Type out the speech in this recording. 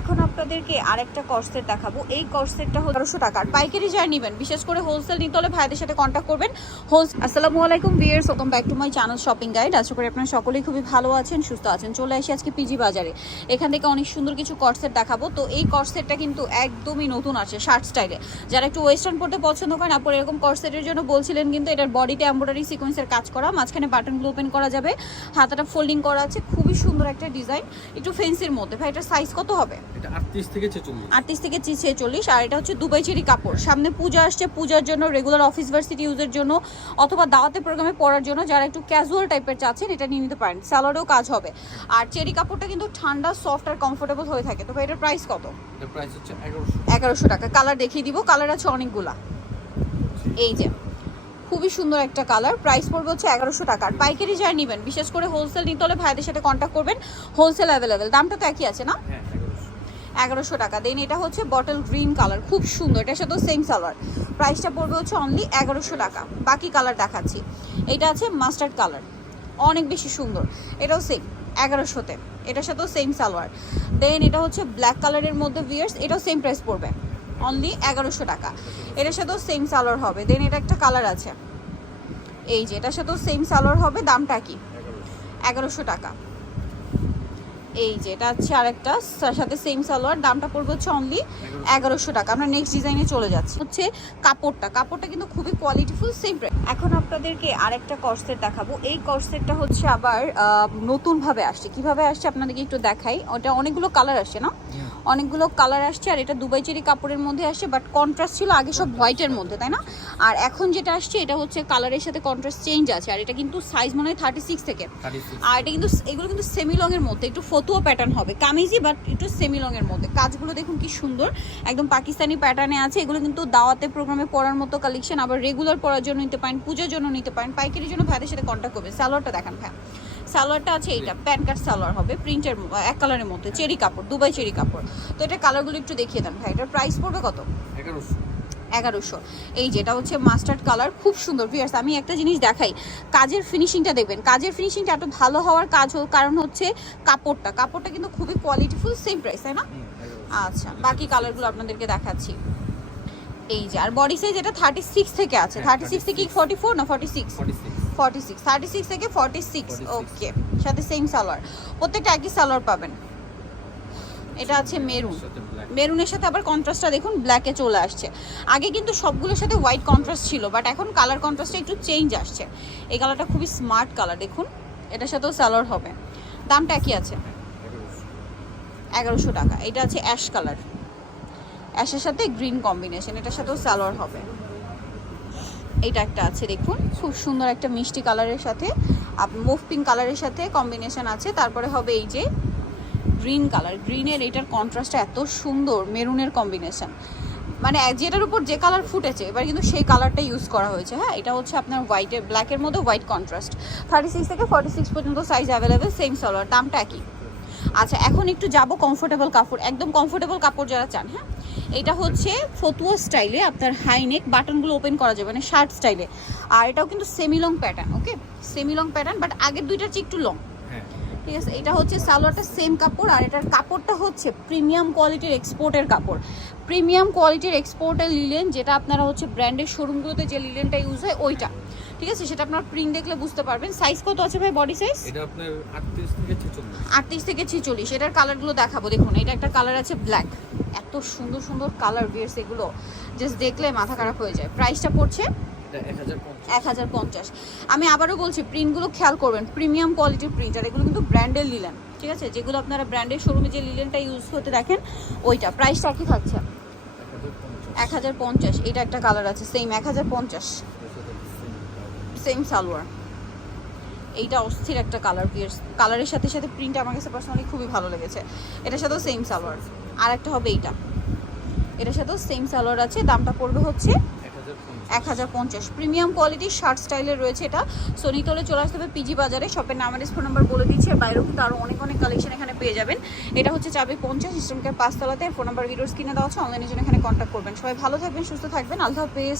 এখন আপনাদেরকে আরেকটা কর্সেট দেখাবো। এই কর্সেটটা হলো বারোশো টাকার পাইকারি যারা নেবেন, বিশেষ করে হোলসেল নিতে হলে ভাইদের সাথে কন্ট্যাক্ট করবেন। হোলস আসসালামু আলাইকুম viewers welcome back to my channel shopping guide আশা করি আপনারা সকলেই খুবই ভালো আছেন, সুস্থ আছেন। চলে আসি আজকে পিজি বাজারে। এখান থেকে অনেক সুন্দর কিছু কর্সেট দেখাবো। তো এই কর্সেটটা কিন্তু একদমই নতুন আছে শার্ট স্টাইলে যারা একটু ওয়েস্টার্ন পড়তে পছন্দ করেন আপনার এরকম কর্সেটের জন্য বলছিলেন কিন্তু এটার বডিতে এমব্রয়ডারি সিকোয়েন্সের কাজ করা। মাঝখানে বাটনগুলো ওপেন করা যাবে। হাতাটা ফোল্ডিং করা আছে। খুবই সুন্দর একটা ডিজাইন একটু ফেন্সির মধ্যে। ভাই, এটার সাইজ কত হবে? এটা থেকে আর এটা হচ্ছে দুবাই চেরি কাপড়। সামনে পূজা আসছে পূজার জন্য রেগুলার অফিস ভার্সিটি ইউজের জন্য অথবা দাওয়াতে প্রোগ্রামে পড়ার জন্য যারা একটু ক্যাজুয়াল টাইপের চাচ্ছেন এটা নিয়ে নিতে পারেন। স্যালোডেও কাজ হবে। আর চেরি কাপড়টা কিন্তু ঠান্ডা সফট আর কমফোর্টেবল হয়ে থাকে। তো এটার প্রাইস কত? প্রাইস হচ্ছে টাকা। কালার দেখিয়ে দিব। কালার আছে অনেকগুলা। এই যে খুবই সুন্দর একটা কালার প্রাইস পড়বে হচ্ছে এগারোশো টাকা। আর পাইকারি যারা নেবেন বিশেষ করে হোলসেল নিতে হলে ভাইদের সাথে কন্ট্যাক্ট করবেন। হোলসেল অ্যাভেলেবেল দামটা তো একই আছে না? হ্যাঁ। এগারোশো টাকা। দেন এটা হচ্ছে বটল গ্রিন কালার খুব সুন্দর, এটার সাথেও সেম সালোয়ার প্রাইসটা পড়বে হচ্ছে অনলি এগারোশো টাকা। বাকি কালার দেখাচ্ছি। এটা আছে মাস্টার্ড কালার অনেক বেশি সুন্দর, এটাও সেম এগারোশোতে। এটার সাথেও সেম সালোয়ার দেন এটা হচ্ছে ব্ল্যাক কালারের মধ্যে ভিয়ার্স এটাও সেম প্রাইস পড়বে অনলি এগারোশো টাকা। এটার সাথেও সেম সালোয়ার হবে। দেন এটা একটা কালার আছে, এই যে, এটার সাথেও সেম সালোয়ার হবে, দামটা কি? এগারোশো টাকা। এই যে, এটা হচ্ছে আরেকটা, তার সাথে সেম সালোয়ার, দামটা পড়বে হচ্ছে অনলি এগারোশো টাকা। আমরা নেক্সট ডিজাইনে চলে যাচ্ছি। হচ্ছে কাপড়টা। কাপড়টা কিন্তু খুবই কোয়ালিটিফুল সেম এখন আপনাদেরকে আরেকটা কর্সেট দেখাবো। এই কর্সেটটা হচ্ছে আবার নতুনভাবে আসছে। কীভাবে আসছে আপনাদেরকে একটু দেখাই। ওটা অনেকগুলো কালার আসে না? অনেকগুলো কালার আসছে আর এটা দুবাই চেরি কাপড়ের মধ্যে আসছে বাট কন্ট্রাস্ট ছিল আগে সব হোয়াইটের মধ্যে তাই না? আর এখন যেটা আসছে এটা হচ্ছে কালারের সাথে কন্ট্রাস্ট চেঞ্জ আছে আর এটা কিন্তু সাইজ মনে হয় থার্টি সিক্স থেকে আর এটা কিন্তু এগুলো কিন্তু সেমি লং এর মধ্যে একটু ফতুয়া প্যাটার্ন হবে কামিজি বাট একটু সেমি লং এর মধ্যে। কাজগুলো দেখুন কি সুন্দর একদম পাকিস্তানি প্যাটার্নে আছে এগুলো কিন্তু দাওয়াতে প্রোগ্রামে পড়ার মতো কালেকশন আবার রেগুলার পড়ার জন্য নিতে পারেন পূজার জন্য নিতে পারেন পাইকারির জন্য ভাইদের সাথে কন্ট্যাক্ট করবেন। সালোয়ারটা দেখান ভাই সালোয়ারটা আছে এইটা প্যান্ট কাট সালোয়ার হবে প্রিন্টের এক কালারের মধ্যে চেরি কাপড় দুবাই চেরি কাপড়। তো এটা কালারগুলো একটু দেখিয়ে দেন ভাই এটার প্রাইস পড়বে কত? এগারোশো। এই যেটা হচ্ছে মাস্টার্ড কালার খুব সুন্দর ভিয়ার্স আমি একটা জিনিস দেখাই কাজের ফিনিশিংটা দেখবেন কাজের ফিনিশিংটা এত ভালো হওয়ার কাজ হোক কারণ হচ্ছে কাপড়টা কাপড়টা কিন্তু খুবই কোয়ালিটিফুল সেম প্রাইস তাই না? আচ্ছা বাকি কালারগুলো আপনাদেরকে দেখাচ্ছি। এই যে আর বডি সাইজ এটা থার্টি সিক্স থেকে আছে হ্যাঁ, থার্টি সিক্স থেকে ফর্টি ফোর না forty six 46 forty six thirty six থেকে ফর্টি সিক্স ওকে সাথে সেম সালোয়ার প্রত্যেকটা একই সালোয়ার পাবেন। এটা আছে মেরুন মেরুনের সাথে আবার কন্ট্রাস্টটা দেখুন ব্ল্যাকে চলে আসছে। আগে কিন্তু সবগুলোর সাথে হোয়াইট কন্ট্রাস্ট ছিল বাট এখন কালার কন্ট্রাস্টটা একটু চেঞ্জ আসছে। এই কালারটা খুবই স্মার্ট কালার দেখুন। এটার সাথেও সালোয়ার হবে। দামটা একই আছে। এগারোশো। এগারোশো টাকা। এটা আছে অ্যাশ কালার অ্যাশের সাথে গ্রিন কম্বিনেশন এটার সাথেও সালোয়ার হবে। এইটা একটা আছে, দেখুন। খুব সুন্দর একটা মিষ্টি কালারের সাথে মুভ পিঙ্ক কালারের সাথে কম্বিনেশন আছে। তারপরে হবে এই যে গ্রিন কালার গ্রিনের এটার কন্ট্রাস্টটা এত সুন্দর মেরুনের কম্বিনেশন মানে যেটার উপর যে কালার ফুটেছে, এবার কিন্তু সেই কালারটা ইউজ করা হয়েছে হ্যাঁ? এটা হচ্ছে আপনার হোয়াইটের ব্ল্যাকের মধ্যে হোয়াইট কন্ট্রাস্ট থার্টি সিক্স থেকে ফর্টি সিক্স পর্যন্ত সাইজ অ্যাভেলেবেল সেম সালোয়ার দামটা একই। আচ্ছা এখন একটু যাব কমফোর্টেবল কাপড় একদম কমফোর্টেবল কাপড় যারা চান হ্যাঁ? এটা হচ্ছে ফতুয়া স্টাইলে আপনার হাই নেক বাটনগুলো ওপেন করা যাবে মানে শার্ট স্টাইলে আর এটাও কিন্তু semi long pattern okay semi long pattern but আগের দুইটার চেয়ে একটু লং হ্যাঁ। ঠিক আছে? এটা হচ্ছে সালোয়ারটা সেম কাপড় আর এটার কাপড়টা হচ্ছে প্রিমিয়াম কোয়ালিটির এক্সপোর্টের কাপড়। প্রিমিয়াম কোয়ালিটির এক্সপোর্টের লিলেন যেটা আপনারা হচ্ছে ব্র্যান্ডের শোরুমগুলোতে যে লিলেনটা ইউজ হয় ওইটা। ঠিক আছে? সেটা আপনার প্রিন্ট দেখলে বুঝতে পারবেন। সাইজ কত আছে ভাই বডি সাইজ এটা আপনার আটত্রিশ থেকে ছেচল্লিশ। আটত্রিশ থেকে ছিচল্লিশ। এটার কালারগুলো দেখাবো। দেখুন এটা একটা কালার আছে ব্ল্যাক এত সুন্দর সুন্দর কালার বিয়ার্স এগুলো। জাস্ট দেখলে মাথা খারাপ হয়ে যায়। প্রাইসটা পড়ছে এক হাজার পঞ্চাশ। আমি আবারও বলছি প্রিন্টগুলো খেয়াল করবেন। প্রিমিয়াম কোয়ালিটির প্রিন্ট আর এগুলো কিন্তু ব্র্যান্ডের লিলেন ঠিক আছে? যেগুলো আপনারা ব্র্যান্ডের শোরুমে যে লিলেনটা ইউজ হতে দেখেন ওইটা। প্রাইসটা কি থাকছে? এক হাজার পঞ্চাশ। এটা একটা কালার আছে। সেম এক হাজার পঞ্চাশ। সেম সালোয়ার। এইটা অস্থির একটা কালার পিয়ার্স কালারের সাথে সাথে প্রিন্ট আমার কাছে পার্সোনালি খুবই ভালো লেগেছে। এটার সাথেও সেম সালোয়ার। আর একটা হবে এইটা। এটার সাথেও সেম সালোয়ার আছে। দামটা পড়বে হচ্ছে এক হাজার পঞ্চাশ। প্রিমিয়াম কোয়ালিটির শার্ট স্টাইলের রয়েছে এটা। সোনিতলে চলে আসতে হবে পিজি বাজারে। শপের নাম ফোন নাম্বার বলে দিচ্ছি বাইরেও কিন্তু আরও অনেক অনেক কালেকশন এখানে পেয়ে যাবেন। এটা হচ্ছে চাবি পঞ্চাশ। ইস্টমকের পাঁচতলাতে ফোন নাম্বার ভিডিওস কিনে দেওয়া আছে। অনলাইনের জন্য এখানে কন্ট্যাক্ট করবেন। সবাই ভালো থাকবেন, সুস্থ থাকবেন। আল্লাহ হাফেজ।